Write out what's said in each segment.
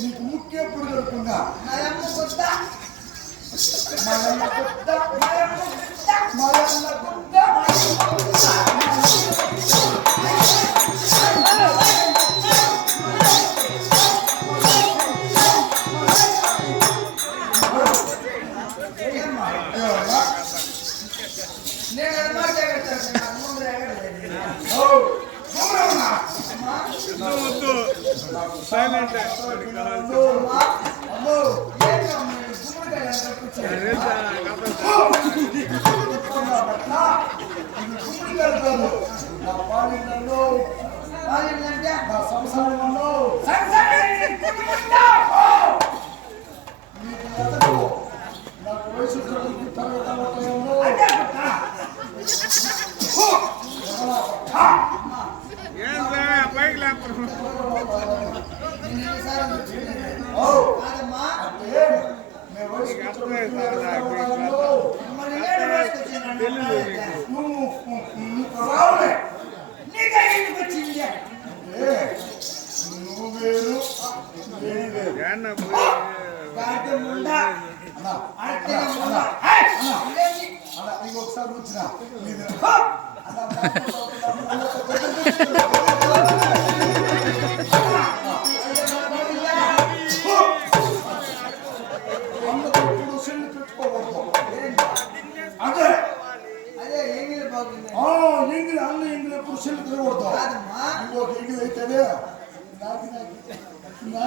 నీకు ముఖ్య ఎప్పుడు దొరుకుతుందా మాయమ్మ కొత్త మాయమ్మ కొత్త Thank.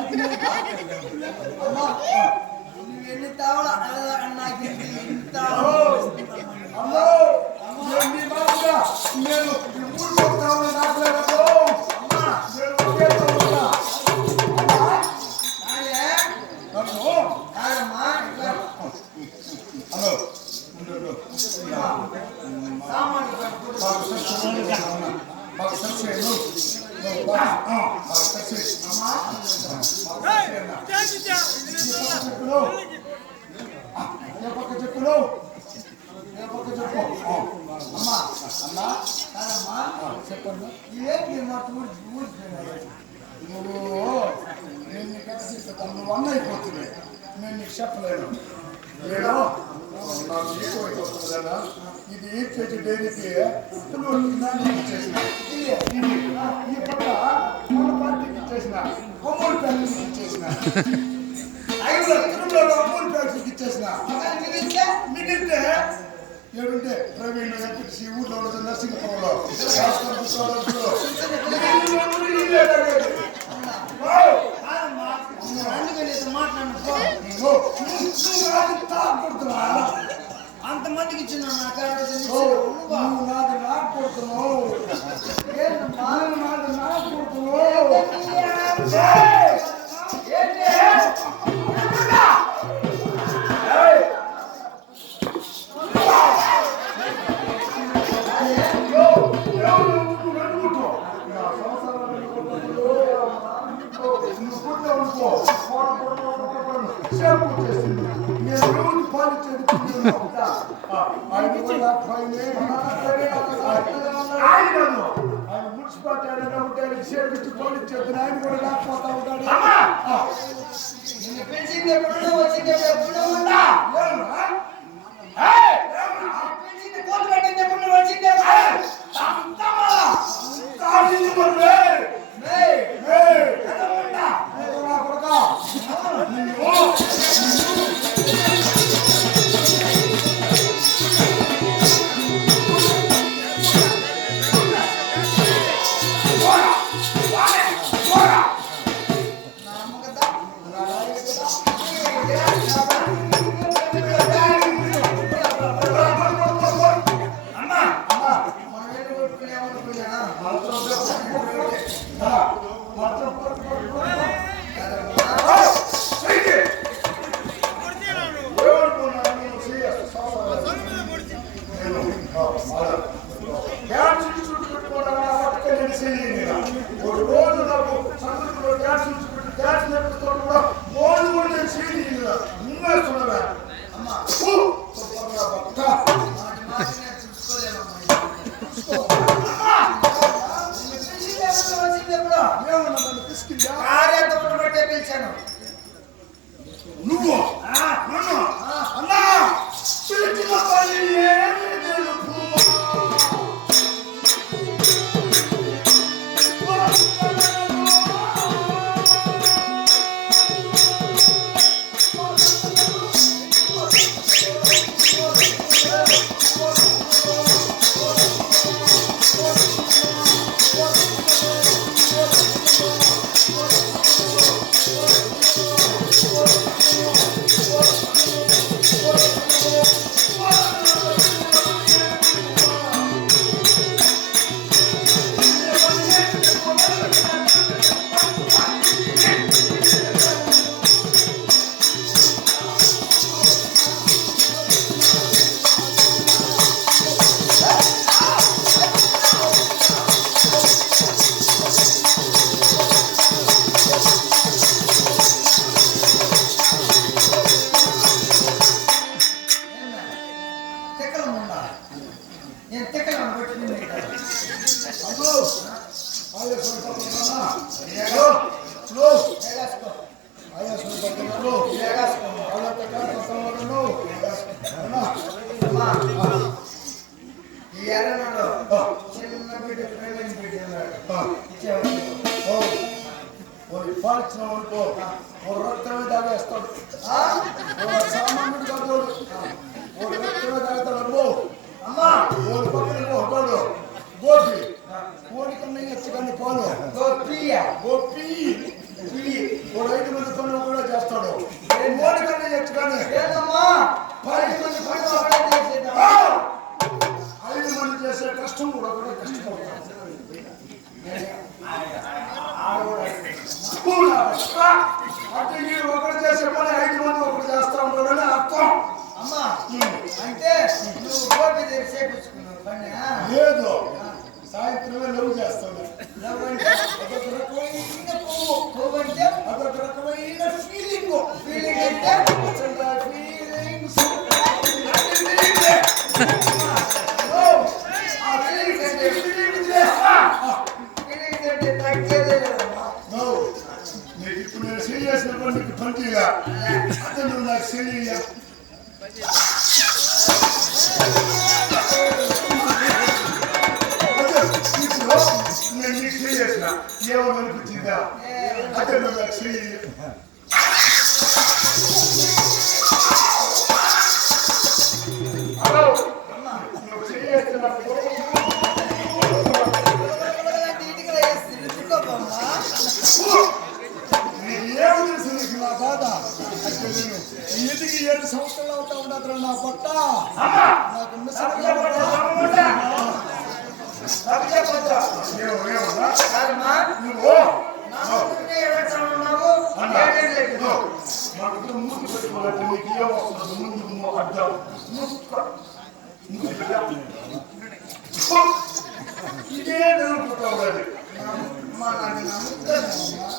Allah'a నువ్వు నేను నీకు చెప్తాను నువ్వు అన్న అయిపోతుంది నేను నీకు చెప్పలేను నేను నాకు ఎక్కువ అయిపోతుంది ఇది ఈర్చేసి డైరీకి ఇచ్చేసిన ఇది ఇది ఈ పక్క మన పార్టీకి అమూల్ ఫ్యాక్టరీకి ఇచ్చేసిన. ఐదు తిరుమలలో అమూల్ ఇచ్చేసిన మిగిలితే ఏడుంటే ప్రవీణ్ ఎంపీటీసీ ఊర్లో ఉన్న నర్సింగపురంలో రాష్ట్రం అందుకని మున్సిపాలిటీ ఆయన ఉంటే షేర్ ఇచ్చి పోలీస్ చేస్తున్నా ఆయన కూడా లేకపోతా ఉంటాడు పిలిచింది ఎప్పుడు వచ్చింది ఎప్పుడు ఉందా పిలిచింది కోర్టు పెట్టింది ఎప్పుడు వచ్చింది ఉండబట్టే పిలిచాను అనుకో ఓ రక్తమే తాగేస్తాడు సామాన్యుడు కాదు రక్తమే తాగుతాడు అబ్బో అమ్మా ఓ పక్కన ఒకడు గోపి కోడికన్నా ఎచ్చగానే పాలు గోపియ గోపి ఓ ఐదు మంది పనులు కూడా చేస్తాడు కోడికన్నా ఎచ్చగానే ఏందమ్మా పది మంది పని ఒకటే చేసేద్దాం. ఆ! ఐదు మంది చేసే కష్టం కూడా ఒకటే కష్టం అంటే మీరు ఒకరు చేసే పని ఐదు మంది ఒకరు చేస్తా ఉంటారని అర్థం. అమ్మా అంటే నువ్వు గోపి దగ్గర చేపించుకున్నావు పని లేదు. సాయంత్రమే లవ్ చేస్తాను నీకు ఇప్పుడు నేను చేసినప్పుడు నీకు పంచిగా అంటే నువ్వు నాకు చెయ్యా నేను నీకు చేసిన ఏమో అనిపించిందా అంటే నువ్వు నాకు ఏం వస్తుంది? ముందు నువ్వు అడ్డం. ముక్క. ముందు పెట్టా. ఓ! ఇదే నాకు నమ్ముతానమ్మా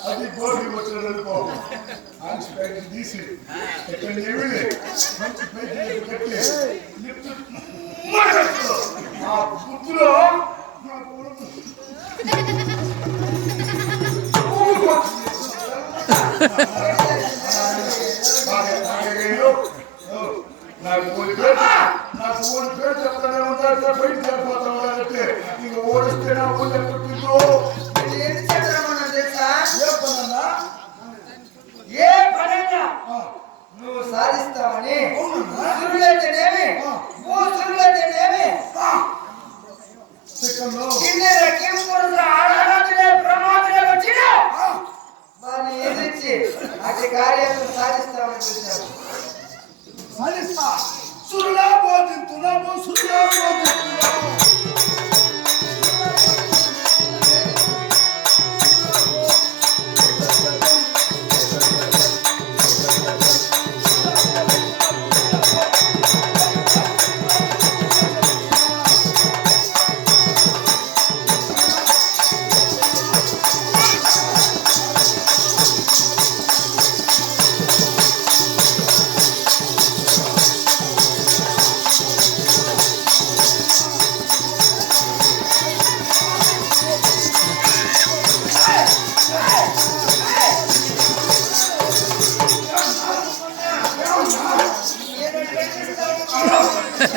అది గోడి వచ్చినందుకో ఆంచి పైకి తీసి ఇక్కడ నివిడి మంచి పైకి కట్టి. ఆ బుద్ధిలో సాధిస్తామని చూశాను సాధిస్తా. సురులా బోధించున్నాము సురులా బోధించున్నాము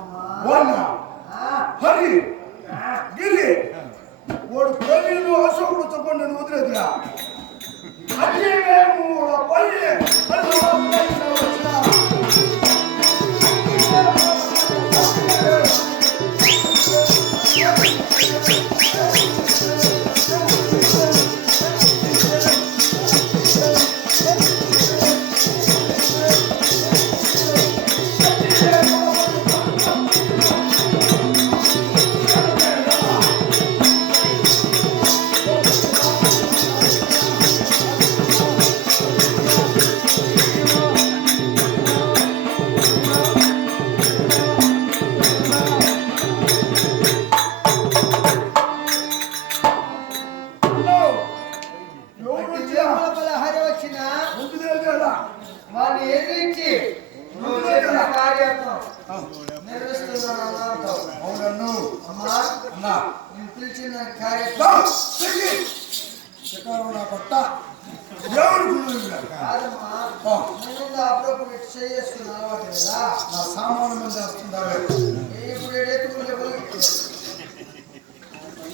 చేస్తావమ్మా వాడినా? ఆ? హరి గిల్లి వాడు ప్రవీణు అశోకుడు చెప్పండి నేను వదిలేదురా అదే నేను పిలిచిన కార్యక్రమం శిఖరం నా పట్ట ఎవరు అప్పుడప్పుడు చేసుకున్న అలవాటు కదా నా సామాను మీద చేస్తుందావే ఇప్పుడు ఎడెత్తుకుంటే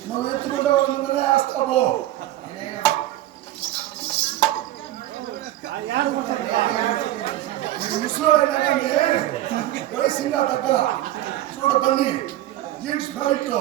నువ్వు ఎత్తుకుంటే ముందునే వేస్తావు నీకు ముసలో అయినా కానీ వయసుగా దగ్గర చూడ పని. Jeans pant. లో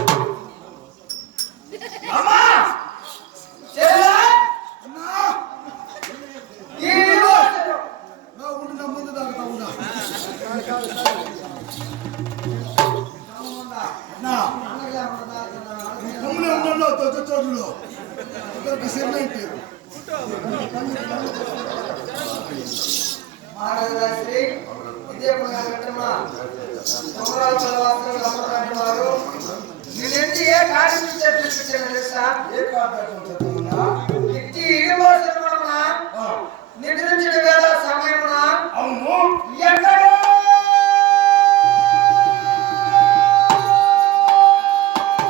ఉన్నాను దొడ్డ చోటులో ఇద్దరికి సెర్లైట్ మహారాజశ్రీ నేనెందుకు ఏ కార్యం చెప్పించాను తెలుసా ఏ ఇట్టి